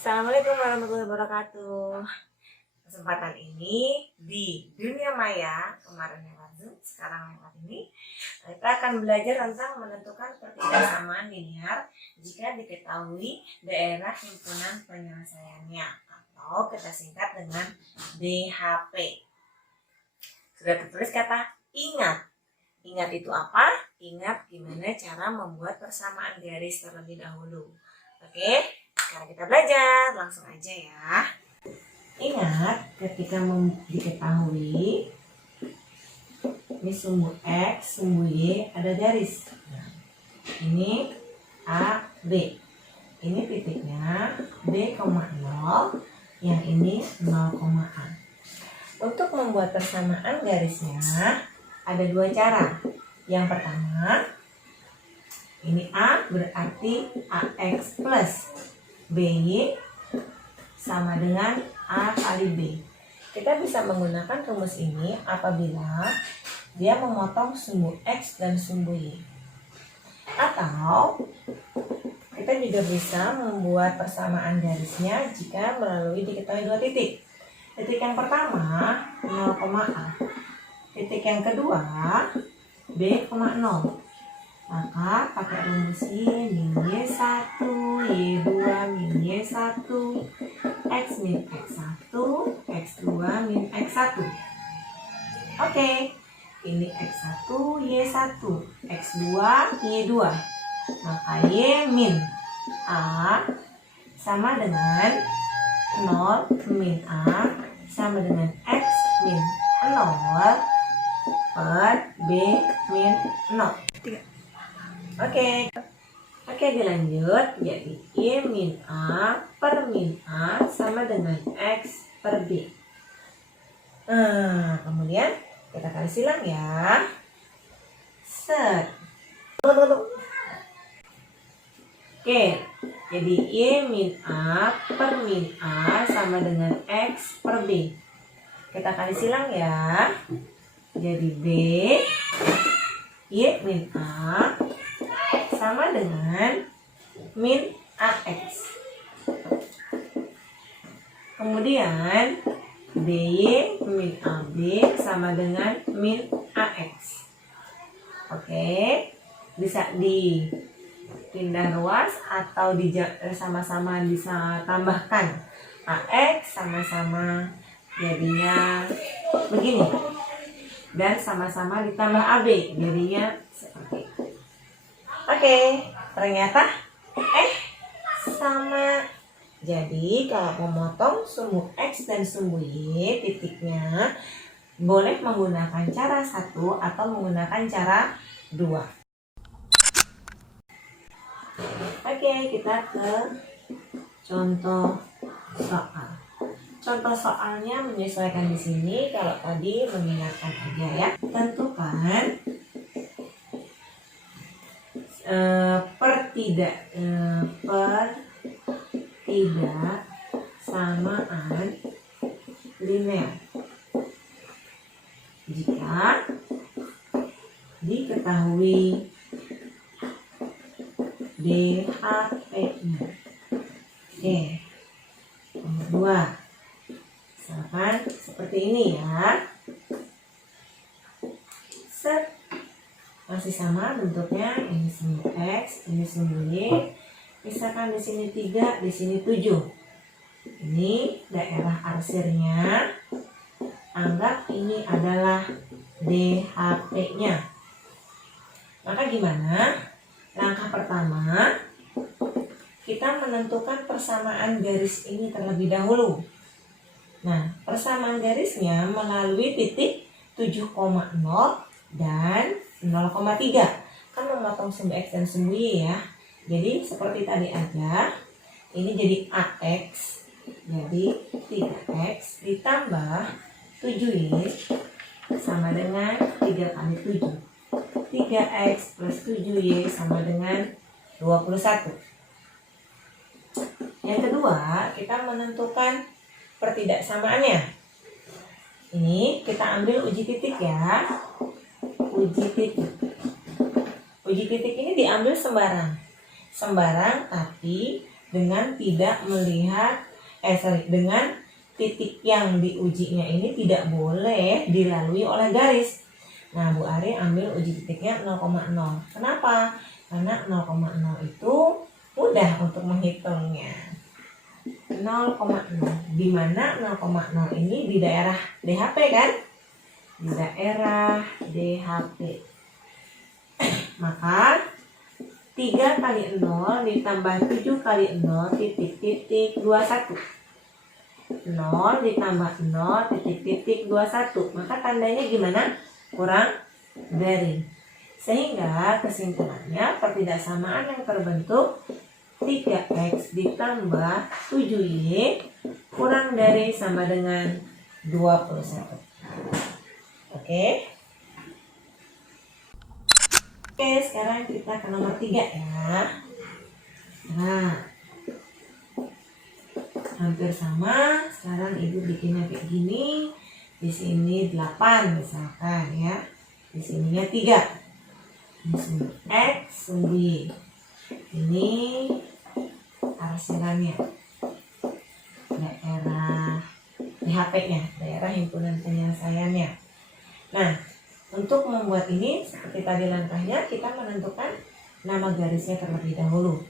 Assalamualaikum warahmatullahi wabarakatuh. Kesempatan ini di dunia maya, kemarin lewat Zoom, sekarang lewat ini, kita akan belajar tentang menentukan pertidaksamaan linear jika diketahui daerah himpunan penyelesaiannya, atau kita singkat dengan DHP. Sudah tertulis kata ingat. Ingat itu apa? Ingat gimana cara membuat persamaan garis terlebih dahulu. Oke? Sekarang kita belajar, langsung aja ya. Ingat ketika diketahui ini sumbu X, sumbu Y ada garis. Nah, ini A, B. Ini titiknya B, 0, yang ini 0, A. Untuk membuat persamaan garisnya ada dua cara. Yang pertama, ini A berarti AX plus BY sama dengan A kali B. Kita bisa menggunakan rumus ini apabila dia memotong sumbu X dan sumbu Y. Atau kita juga bisa membuat persamaan garisnya jika melalui diketahui dua titik. Titik yang pertama 0, A. Titik yang kedua B, 0. Maka pakai rumus ini Y1, Y2 min Y1, X min X1, X2 min X1. Oke, ini X1, Y1, X2, Y2. Maka Y min A sama dengan 0 min A sama dengan X min 0 per B min 0. Oke, dilanjut. Jadi Y min A per min A sama dengan X per B. Kemudian kita kali silang ya. Set. Oke, jadi Y min A per min A sama dengan X per B. Kita kali silang ya. Jadi B Y min A sama dengan min AX. Kemudian BY min AB sama dengan min AX. Oke, bisa dipindah ruas atau sama-sama bisa tambahkan AX sama-sama jadinya begini. Dan sama-sama ditambah AB jadinya seperti itu. Oke, ternyata sama. Jadi kalau memotong sumbu X dan sumbu Y titiknya boleh menggunakan cara satu atau menggunakan cara dua. Oke, kita ke contoh soal. Contoh soalnya menyesuaikan di sini. Kalau tadi mengingatkan aja ya. Tentukan pertidaksamaan linear jika diketahui DHP-nya. Oke, nomor 2. Misalkan seperti ini ya. Set. Masih sama bentuknya, ini sumbu X, ini sumbu Y. Misalkan di sini 3, di sini 7. Ini daerah arsirnya. Anggap ini adalah DHP-nya. Maka gimana? Langkah pertama, kita menentukan persamaan garis ini terlebih dahulu. Nah, persamaan garisnya melalui titik 7,0 dan 0,3. Kan memotong sumbu X dan sumbu Y ya. Jadi seperti tadi aja. Ini jadi AX. Jadi 3X ditambah 7Y sama dengan 3 kali 7. 3X plus 7Y sama dengan 21. Yang kedua, kita menentukan pertidaksamaannya. Ini kita ambil uji titik ya. Uji titik ini diambil sembarang tapi dengan tidak melihat dengan titik yang diujinya ini tidak boleh dilalui oleh garis. Nah, Bu Ari ambil uji titiknya 0,0. Kenapa? Karena 0,0 itu mudah untuk menghitungnya. 0,0. Di mana 0,0 ini di daerah DHP kan? Di daerah DHP. Maka 3 kali 0 ditambah 7 kali 0 titik-titik 21. 0 ditambah 0 titik-titik 21. Maka tandanya gimana? Kurang dari. Sehingga kesimpulannya pertidaksamaan yang terbentuk 3x ditambah 7y kurang dari sama dengan 21. Oke. Oke, sekarang kita ke nomor 3 ya. Nah, hampir sama. Sekarang Ibu bikinnya kayak gini. Di sini 8 misalkan ya. Di sininya 3. Di sini X, sumbu Y. Ini arsirannya. Daerah DHP-nya, daerah himpunan penyelesaiannya. Nah, untuk membuat ini seperti tadi langkahnya, kita menentukan nama garisnya terlebih dahulu.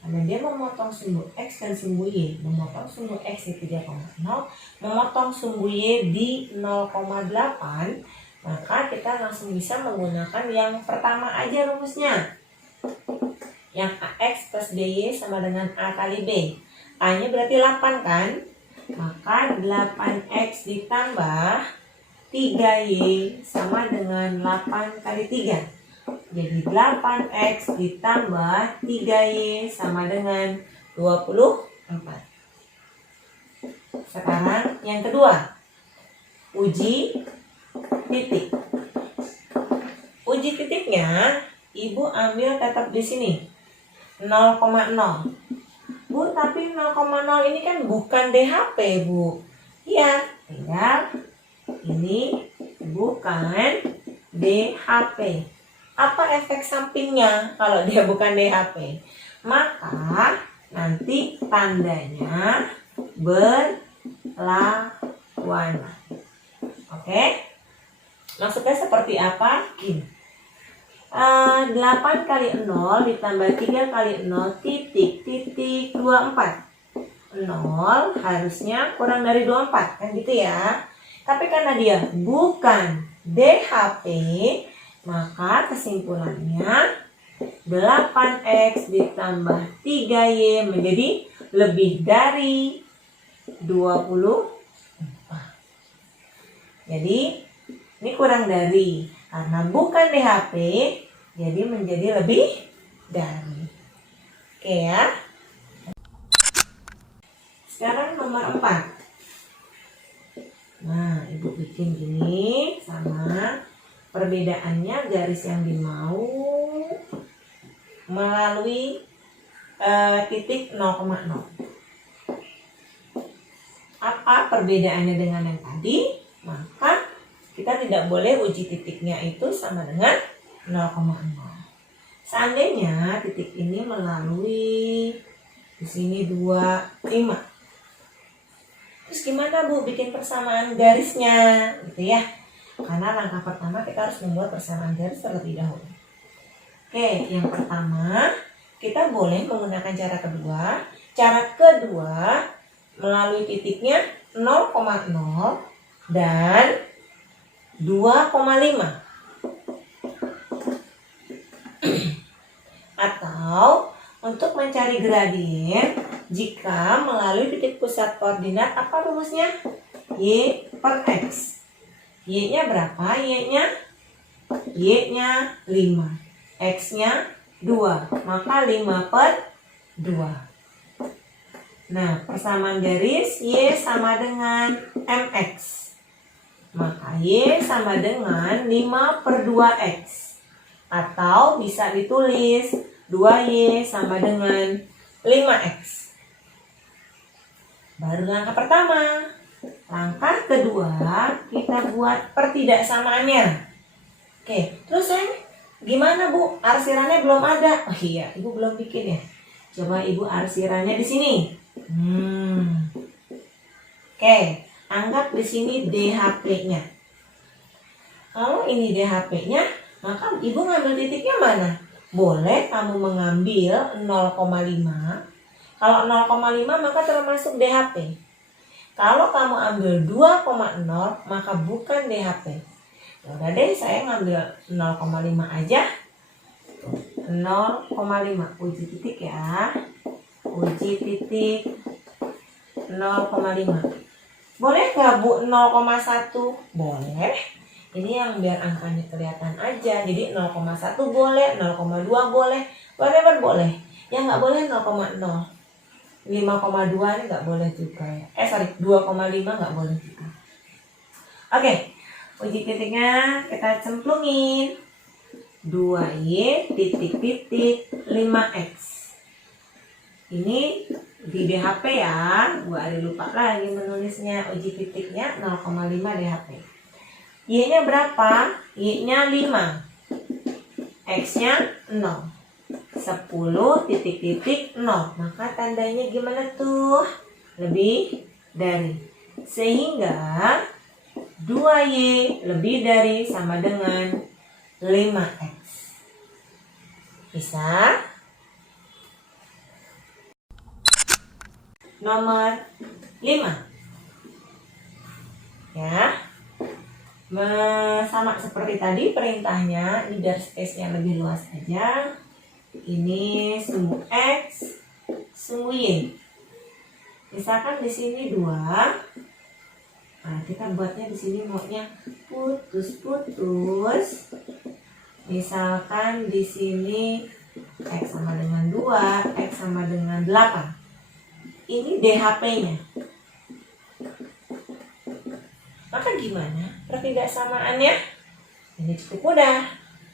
Karena dia memotong sumbu X dan sumbu Y. Memotong sumbu X di 3,0, memotong sumbu Y di 0,8, maka kita langsung bisa menggunakan yang pertama aja rumusnya. Yang AX plus BY sama dengan A kali B. A-nya berarti 8 kan? Maka 8X ditambah 3Y sama dengan 8 kali 3. Jadi 8X ditambah 3Y sama dengan 24. Sekarang yang kedua, uji titik. Uji titiknya Ibu ambil tetap di sini 0,0. Bu, tapi 0,0 ini kan bukan DHP, Bu. Iya, tinggal ini bukan DHP. Apa efek sampingnya kalau dia bukan DHP? Maka nanti tandanya berlawanan. Oke? Maksudnya seperti apa? Gini. 8 kali 0 ditambah 3 kali 0 titik-titik 24. 0 harusnya kurang dari 24 kan gitu ya. Tapi karena dia bukan DHP, maka kesimpulannya 8X ditambah 3Y menjadi lebih dari 24. Jadi ini kurang dari. Karena bukan DHP, jadi menjadi lebih dari. Oke ya. Sekarang nomor 4. Nah, Ibu bikin gini sama perbedaannya garis yang dimau melalui titik 0,0. Apa perbedaannya dengan yang tadi? Maka kita tidak boleh uji titiknya itu sama dengan 0,0. Seandainya titik ini melalui di sini 25. Terus gimana Bu bikin persamaan garisnya? Gitu ya. Karena langkah pertama kita harus membuat persamaan garis terlebih dahulu. Oke, yang pertama kita boleh menggunakan cara kedua. Cara kedua melalui titiknya 0,0 dan 2,5. Atau untuk mencari gradien jika melalui titik pusat koordinat, apa rumusnya? Y per X. Y-nya berapa? Y-nya 5. X-nya 2. Maka 5 per 2. Nah, persamaan garis Y sama dengan MX. Maka Y sama dengan 5 per 2X. Atau bisa ditulis 2Y sama dengan 5X. Baru langkah pertama. Langkah kedua, kita buat pertidaksamaannya. Oke, terus gimana Bu? Arsirannya belum ada. Oh iya, Ibu belum bikin ya. Coba Ibu arsiranya di sini. Oke, anggap di sini DHP-nya. Kalau ini DHP-nya, maka Ibu ngambil titiknya mana? Boleh kamu mengambil 0,5. Kalau 0,5 maka termasuk DHP. Kalau kamu ambil 2,0 maka bukan DHP. Ya udah deh, saya ngambil 0,5 aja. 0,5 uji titik ya. Uji titik 0,5. Boleh nggak Bu 0,1? Boleh. Ini yang biar angkanya kelihatan aja. Jadi 0,1 boleh, 0,2 boleh, whatever boleh. Yang nggak boleh 0,0. 5,2 ini nggak boleh juga ya. 2,5 nggak boleh juga. Oke, uji titiknya kita cemplungin. 2Y titik-titik 5X. Ini di DHP ya. Gua ada lupa lagi menulisnya. Uji titiknya 0,5 DHP. Y-nya berapa? Y-nya 5. X-nya 0. 10 titik-titik 0. Maka tandanya gimana tuh? Lebih dari. Sehingga 2Y lebih dari sama dengan 5X. Bisa? Nomor 5. Ya. Sama seperti tadi perintahnya, ini biar space-nya lebih luas aja. Ini sumbu X, sumbu Y. Misalkan di sini 2. Nah, kita buatnya di sini maunya putus-putus. Misalkan di sini X sama dengan 2, X sama dengan 8. Ini DHP-nya. Maka gimana pertidaksamaannya? Ini cukup mudah.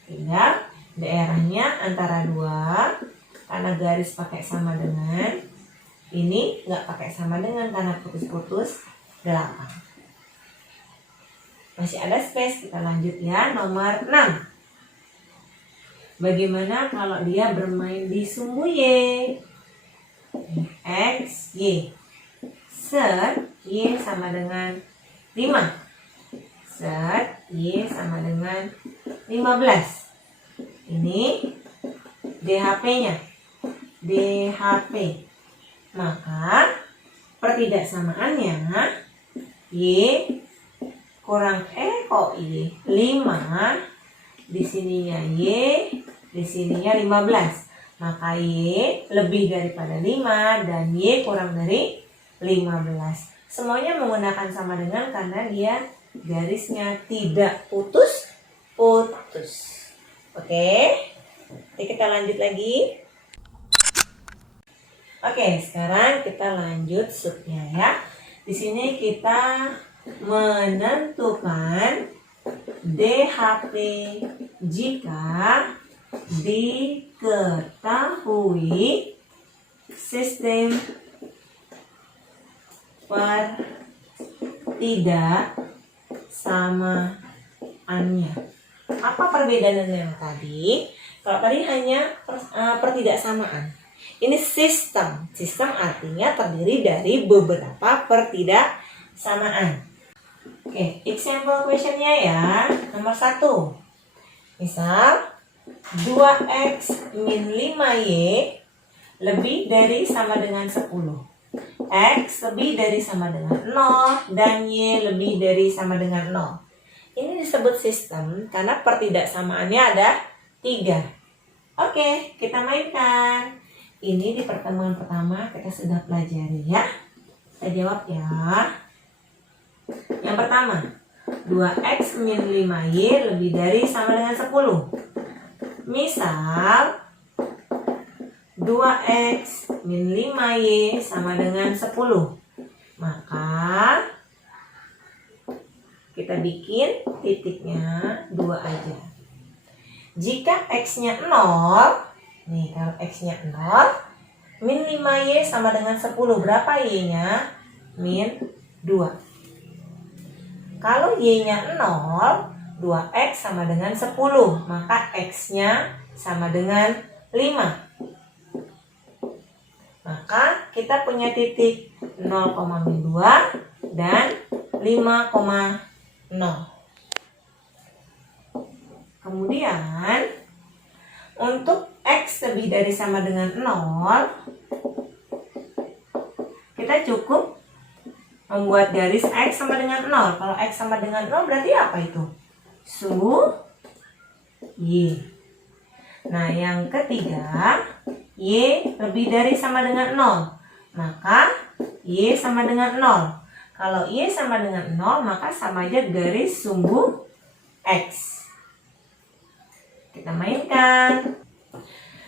Tinggal daerahnya antara 2, karena garis pakai sama dengan, ini nggak pakai sama dengan karena putus-putus 8. Masih ada space, kita lanjut ya. Nomor 6. Bagaimana kalau dia bermain di sumbu Y? X, Y. Set, Y sama dengan 5. Set, Y sama dengan 15. Ini DHP-nya. DHP. Maka pertidaksamaannya Y kurang kok Y 5, di sininya Y, di sininya 15. Maka Y lebih daripada 5 dan Y kurang dari 15. Semuanya menggunakan sama dengan karena dia garisnya tidak putus-putus. Oke, kita lanjut lagi. Oke, sekarang kita lanjut subnya ya. Di sini kita menentukan DHP jika diketahui sistem pertidaksamaannya. Apa perbedaan yang tadi? Kalau tadi hanya pertidaksamaan. Ini sistem. Sistem artinya terdiri dari beberapa pertidaksamaan. Oke, example questionnya ya. Nomor 1. Misal 2X min 5Y lebih dari sama dengan 10. X lebih dari sama dengan 0 dan Y lebih dari sama dengan 0. Ini disebut sistem karena pertidaksamaannya ada 3. Oke, kita mainkan. Ini di pertemuan pertama kita sudah pelajari ya. Kita jawab ya. Yang pertama, 2X min 5Y lebih dari sama dengan 10. Misal 2X min 5Y sama dengan 10. Maka kita bikin titiknya 2 aja. Jika X-nya 0, nih kalau X-nya 0, min 5Y sama dengan 10. Berapa Y-nya? Min 2. Kalau Y-nya 0, 2X sama dengan 10. Maka X-nya sama dengan 5. Maka kita punya titik 0,2 dan 5,0. Kemudian untuk X lebih dari sama dengan 0, kita cukup membuat garis X sama dengan 0. Kalau X sama dengan 0 berarti apa itu? Y. Nah, yang ketiga, Y lebih dari sama dengan 0. Maka Y sama dengan 0. Kalau Y sama dengan 0, maka sama aja garis sumbu X. Kita mainkan.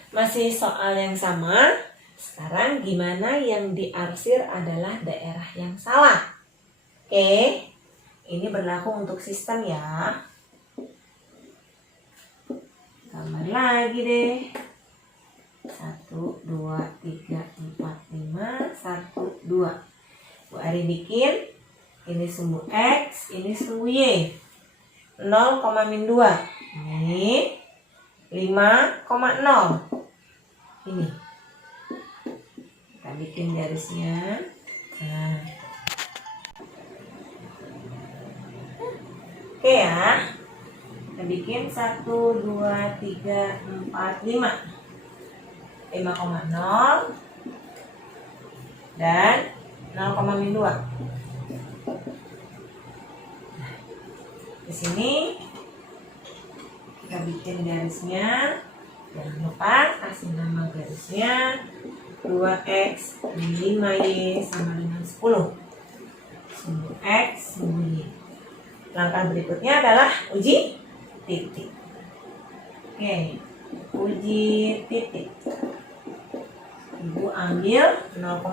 Masih soal yang sama. Sekarang gimana yang diarsir adalah daerah yang salah. Oke, ini berlaku untuk sistem ya. Gambar lagi deh. 1, 2, 3, 4, 5, 1, 2. Bu Ari bikin. Ini sumbu X, ini sumbu Y. 0,-2. Ini 5,0. Ini. Kita bikin garisnya. Nah. Oke ya. Kita bikin 1, 2, 3, 4, 5. 5,0 dan 0,-2. Di sini kita bikin garisnya. Jangan lupa kasih nama garisnya 2X min 5Y sama dengan 10. Sumbu X, sumbu Y. Langkah berikutnya adalah uji titik. Oke, uji titik. Ibu ambil 0,0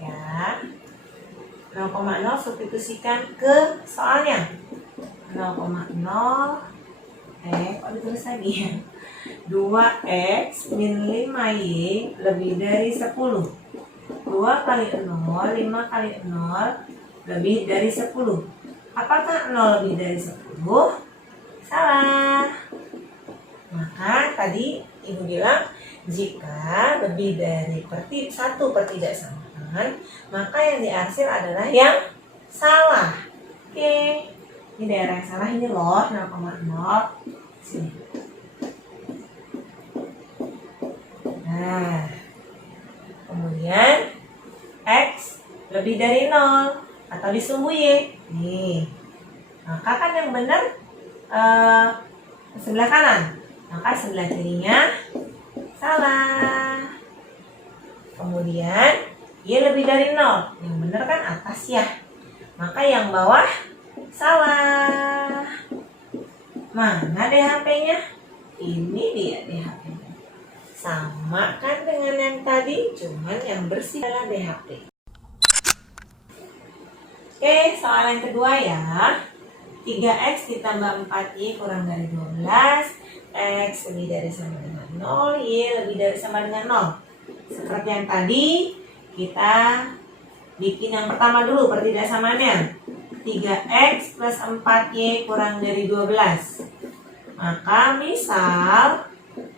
ya. 0,0 substitusikan ke soalnya. 0,0 kok ditulis lagi ya? 2X min 5Y lebih dari 10. 2 kali 0, 5 kali 0 lebih dari 10. Apakah 0 lebih dari 10? Salah. Maka tadi Ibu bilang jika lebih dari 1/tidak maka yang diarsir adalah yang salah. Oke, ini daerah yang salah ini loh 0,0. Sini. Nah, kemudian X lebih dari 0 atau disumbu Y. Nih, maka kan yang benar sebelah kanan, maka sebelah kirinya salah. Kemudian Y lebih dari 0, yang benar kan atas ya, maka yang bawah salah. Mana DHP-nya? Ini dia DHP-nya. Sama kan dengan yang tadi, cuman yang bersih adalah DHP. Oke, soal yang kedua ya. 3X ditambah 4Y kurang dari 12. X lebih dari sama dengan 0, Y lebih dari sama dengan 0. Seperti yang tadi, kita bikin yang pertama dulu pertidaksamaannya. 3X plus 4Y kurang dari 12. Maka misal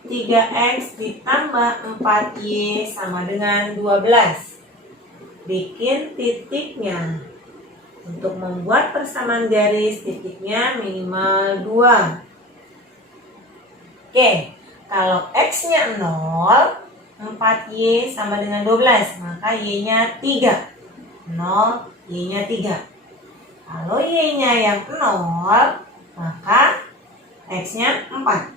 3X ditambah 4Y sama dengan 12. Bikin titiknya. Untuk membuat persamaan garis, titiknya minimal 2. Oke, kalau X-nya 0, 4Y sama dengan 12, maka Y-nya 3. 0, Y-nya 3. Kalau Y-nya yang 0, maka X-nya 4.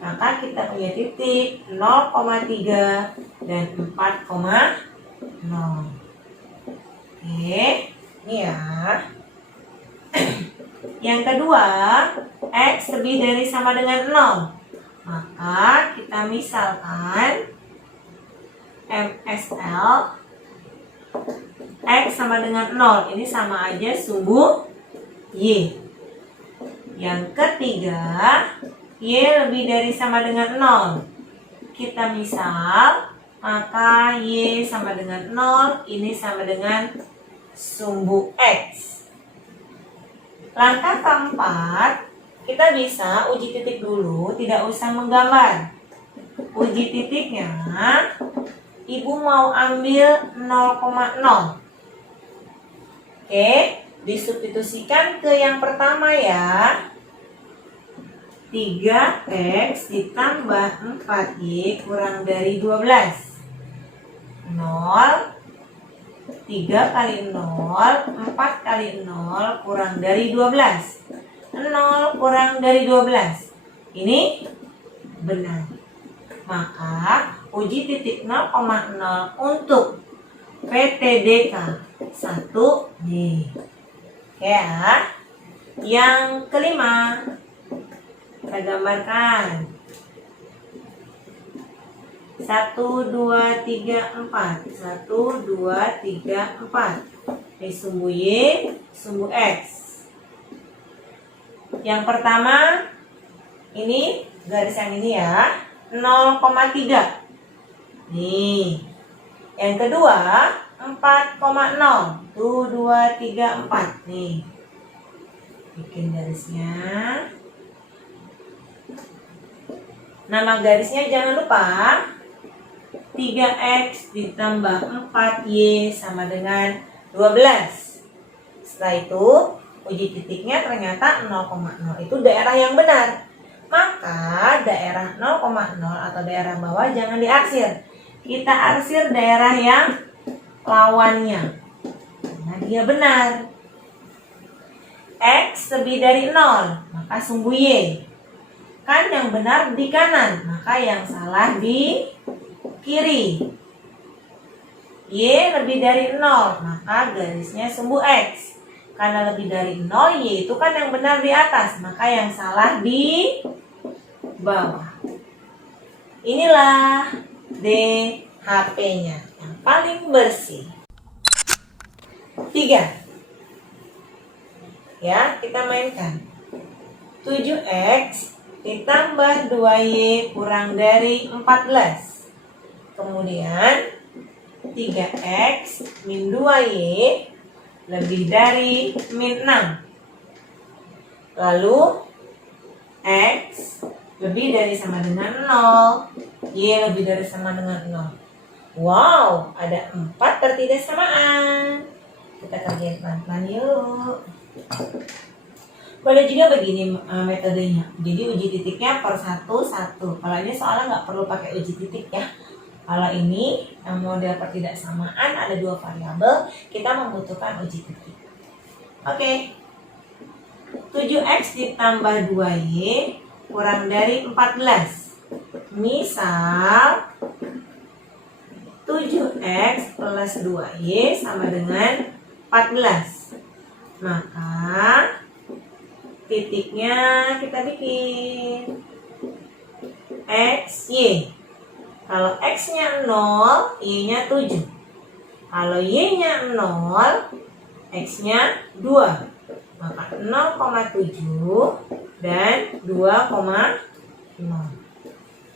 Maka kita punya titik 0,3 dan 4,0. Oke, ini ya. Yang kedua, X lebih dari sama dengan 0. Maka kita misalkan MSL X sama dengan 0. Ini sama aja sumbu Y. Yang ketiga, Y lebih dari sama dengan 0. Kita misal, maka Y sama dengan 0. Ini sama dengan sumbu X. Langkah keempat, kita bisa uji titik dulu, tidak usah menggambar. uji titiknya, Ibu mau ambil 0,0. Oke, disubstitusikan ke yang pertama ya. 3x ditambah 4y kurang dari 12. 0, 3 kali 0, 4 kali 0 kurang dari 12. 0 kurang dari 12. Ini benar. Maka uji titik 0,0 untuk PTDK 1 nih. Oke ya. Yang kelima, kita gambarkan 1, 2, 3, 4. 1, 2, 3, 4. Ini sumbu Y, sumbu X. Yang pertama, ini garis yang ini ya, 0,3. Nih. Yang kedua, 4,0. Tuh, 2, 3, 4. Nih. Bikin garisnya. Nama garisnya jangan lupa 3x ditambah 4y sama dengan 12. Setelah itu, uji titiknya ternyata 0,0 itu daerah yang benar. Maka daerah 0,0 atau daerah bawah jangan diarsir. Kita arsir daerah yang lawannya. Karena dia benar. X lebih dari 0, maka sumbu Y. Kan yang benar di kanan, maka yang salah di kiri. Y lebih dari 0, maka garisnya sumbu X. Karena lebih dari 0, Y itu kan yang benar di atas, maka yang salah di bawah. Inilah DHP-nya yang paling bersih. 3. Ya, kita mainkan. 7x ditambah 2y kurang dari 14. Kemudian 3x min 2y lebih dari min 6. Lalu x lebih dari sama dengan 0, y lebih dari sama dengan 0. Wow, ada 4 ketidaksamaan. Kita kerjain pelan-pelan yuk. Boleh juga begini metodenya. Jadi uji titiknya per 1, 1. Kalau ini soalnya nggak perlu pakai uji titik ya. Kalau ini model ketidaksamaan ada 2 variabel, kita membutuhkan uji titik. Oke. 7x ditambah 2y kurang dari 14. Misal 7x plus 2y sama dengan 14. Maka titiknya kita bikin x, y. Kalau x-nya 0, y-nya 7. Kalau y-nya 0, x-nya 2. Maka 0,7 dan 2,0.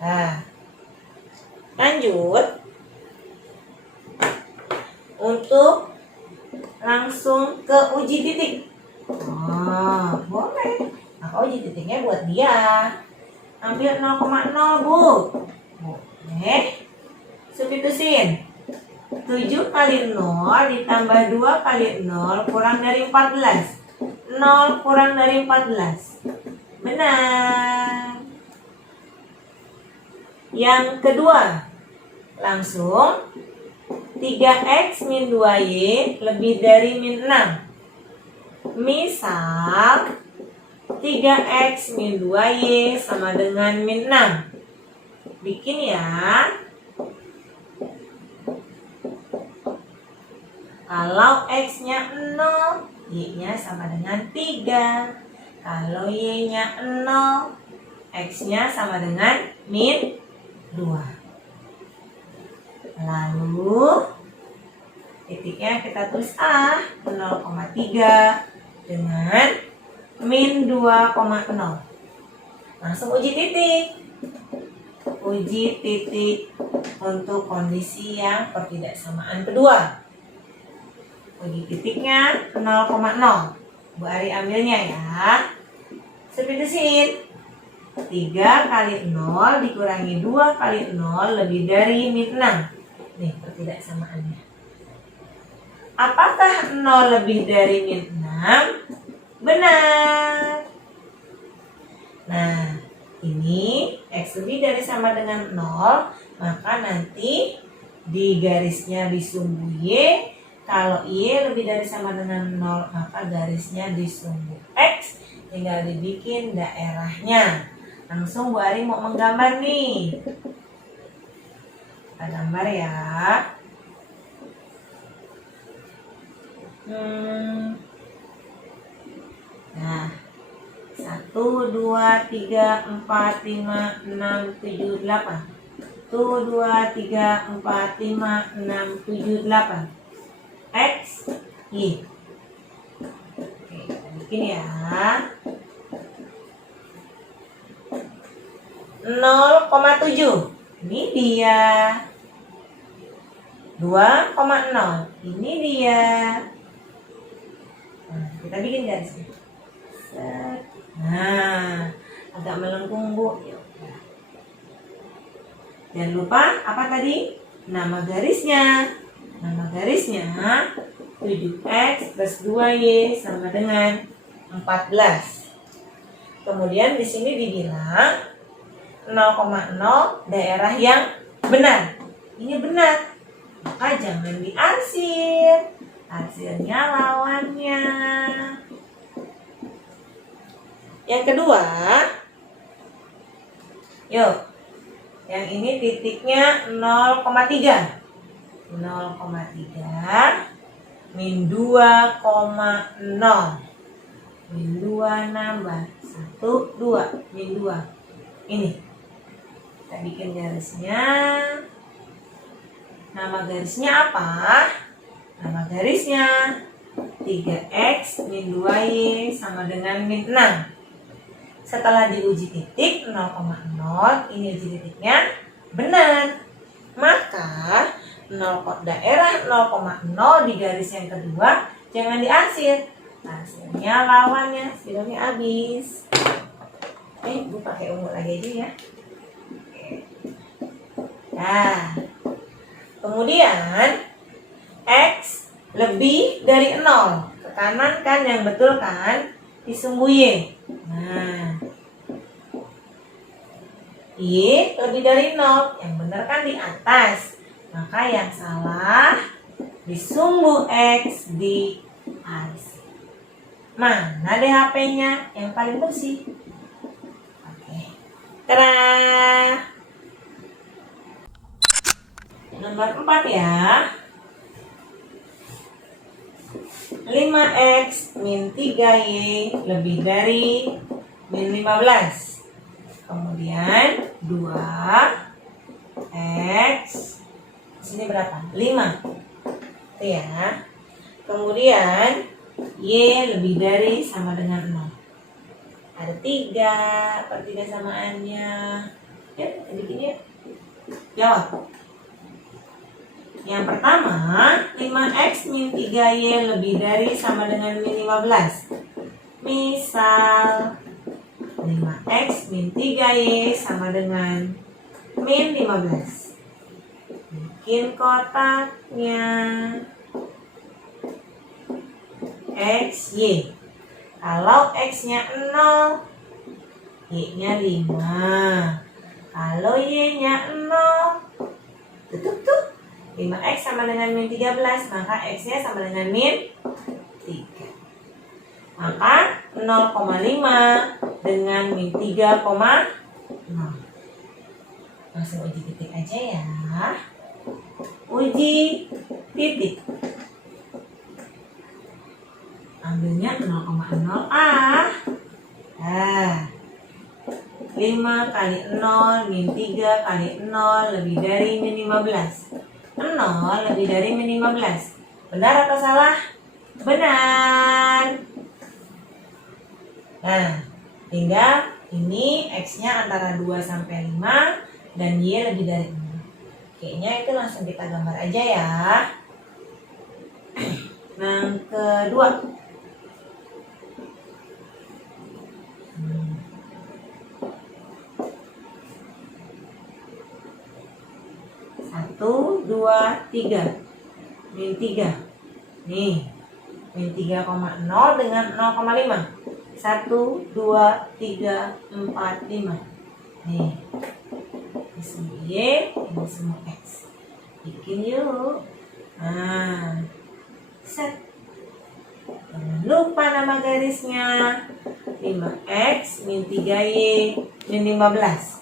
Nah, lanjut. Untuk langsung ke uji titik. Oh, boleh. Maka uji titiknya buat dia. Ambil 0,0, Bu. Boleh. Substitusin. 7 kali 0 ditambah 2 kali 0 kurang dari 14. 0 kurang dari 14. Benar. Yang kedua. Langsung 3x min 2y lebih dari min 6. Misal 3x min 2y sama dengan min 6. Bikin ya. Kalau x-nya 0, y-nya sama dengan 3. Kalau y-nya 0, x-nya sama dengan min 2. Lalu titiknya kita tulis A 0,3 dengan min 2,0. Langsung uji titik. Uji titik untuk kondisi yang ketidaksamaan kedua. Uji titiknya 0,0. Bu Ari ambilnya ya. Substitusin. 3 kali 0 dikurangi 2 kali 0 lebih dari min 6. Nih, pertidaksamaannya. Apakah 0 lebih dari min 6? Benar. Nah, ini X lebih dari sama dengan 0, maka nanti di garisnya disumbu Y. Kalau Y lebih dari sama dengan 0, maka garisnya disumbu X. Tinggal dibikin daerahnya. Langsung Bu Ari mau menggambar nih. Kita gambar ya. Nah, 1, 2, 3, 4, 5, 6, 7, 8. 1, 2, 3, 4, 5, 6, 7, 8. X, Y. Oke, kita bikin ya. 0,7. Ini dia. 2,0. Ini dia. Nah, kita bikin garisnya. Nah, agak melengkung Bu. Jangan lupa apa tadi? Nama garisnya. Nama garisnya 7X plus 2Y sama dengan 14. Kemudian di sini dibilang 0,0 daerah yang benar. Ini benar. Maka jangan diarsir. Arsirnya lawannya. Yang kedua, yuk. Yang ini titiknya 0,3. 0,3 min 2,0. Min 2 nambah 1, 2. Min 2. Ini. Kita bikin garisnya. Nama garisnya apa? Nama garisnya 3X min 2Y sama dengan min 6. Setelah diuji titik 0,0, ini uji titiknya benar. Maka daerah 0,0 di garis yang kedua jangan diarsir. Arsirnya lawannya. Spidolnya habis. Bu pakai ungu lagi aja ya. Nah, kemudian X lebih dari 0. Ke kanan kan yang betul kan? Disumbu Y. Nah, Y lebih dari 0. Yang benar kan di atas. Maka yang salah disumbu X di arsir. Mana deh HP-nya yang paling bersih? Oke. Tada! Nomor 4 ya. 5X min 3Y lebih dari min 15. Kemudian 2X. Sini berapa? 5. Itu ya. Kemudian Y lebih dari sama dengan 0. Ada 3 pertidaksamaannya. Ya, bikin ya. Jawab. Yang pertama, 5X min 3Y lebih dari sama dengan min 15. Misal 5X min 3Y sama dengan min 15. Bikin kotaknya. X, Y. Kalau X-nya 0, Y-nya 5. Kalau Y-nya 0, tutup tuh. 5X sama dengan min 13, maka X-nya sama dengan min 3. Maka 0,5 dengan min 3,0. Langsung uji titik aja ya. Uji titik. Ambilnya 0,0A. 5 kali 0 min 3 kali 0 lebih dari min 15. 0 lebih dari min 15. Benar atau salah? Benar. Nah, tinggal ini X-nya antara 2 sampai 5 dan Y lebih dari 6. Kayaknya itu langsung kita gambar aja ya. Yang kedua. 1, 2, 3. Min 3. Nih. Min 3,0 dengan 0,5. 1, 2, 3, 4, 5. Nih. Ini semua Y, ini semua X. Bikin yuk. Nah. Set. Jangan lupa nama garisnya. 5X min 3Y min 15.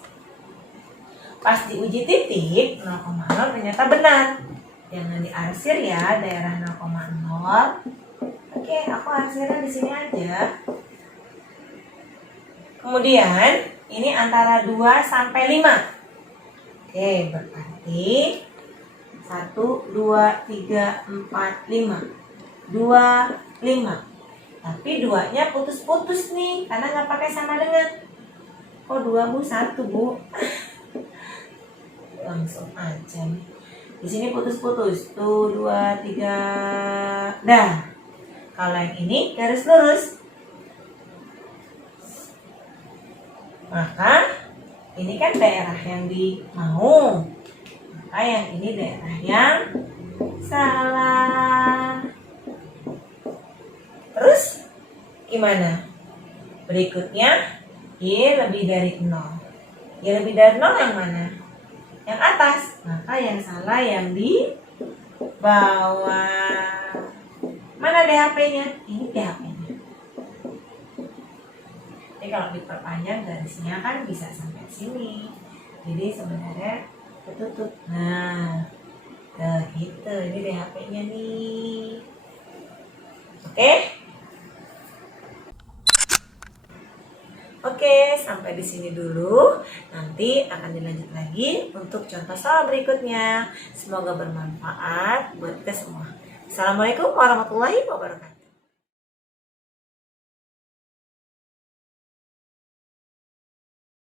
Pas diuji titik 0,0 ternyata benar. Jangan diarsir ya daerah 0,0. Oke, aku arsirnya di sini aja. Kemudian ini antara 2 sampai 5. Oke, berarti 1, 2, 3, 4, 5. 2, 5. Tapi 2-nya putus-putus nih karena nggak pakai sama dengan. Oh 2 Bu, 1 Bu. Langsung aja nih. Di sini putus-putus. Tuh 2, 3. Dah. Kalau yang ini garis lurus. Maka ini kan daerah yang mau. Maka yang ini daerah yang salah. Terus gimana? Berikutnya Y lebih dari 0. Y lebih dari 0 yang mana? Yang atas. Maka yang salah yang di bawah. Mana DHP-nya? Ini DHP-nya. Jadi kalau diperpanjang garisnya kan bisa sampai sini. Jadi sebenarnya ketutup. Nah, gitu. Ini DHP-nya nih. Oke? Oke, sampai di sini dulu. Nanti akan dilanjut lagi untuk contoh soal berikutnya. Semoga bermanfaat buat kita semua. Assalamualaikum warahmatullahi wabarakatuh.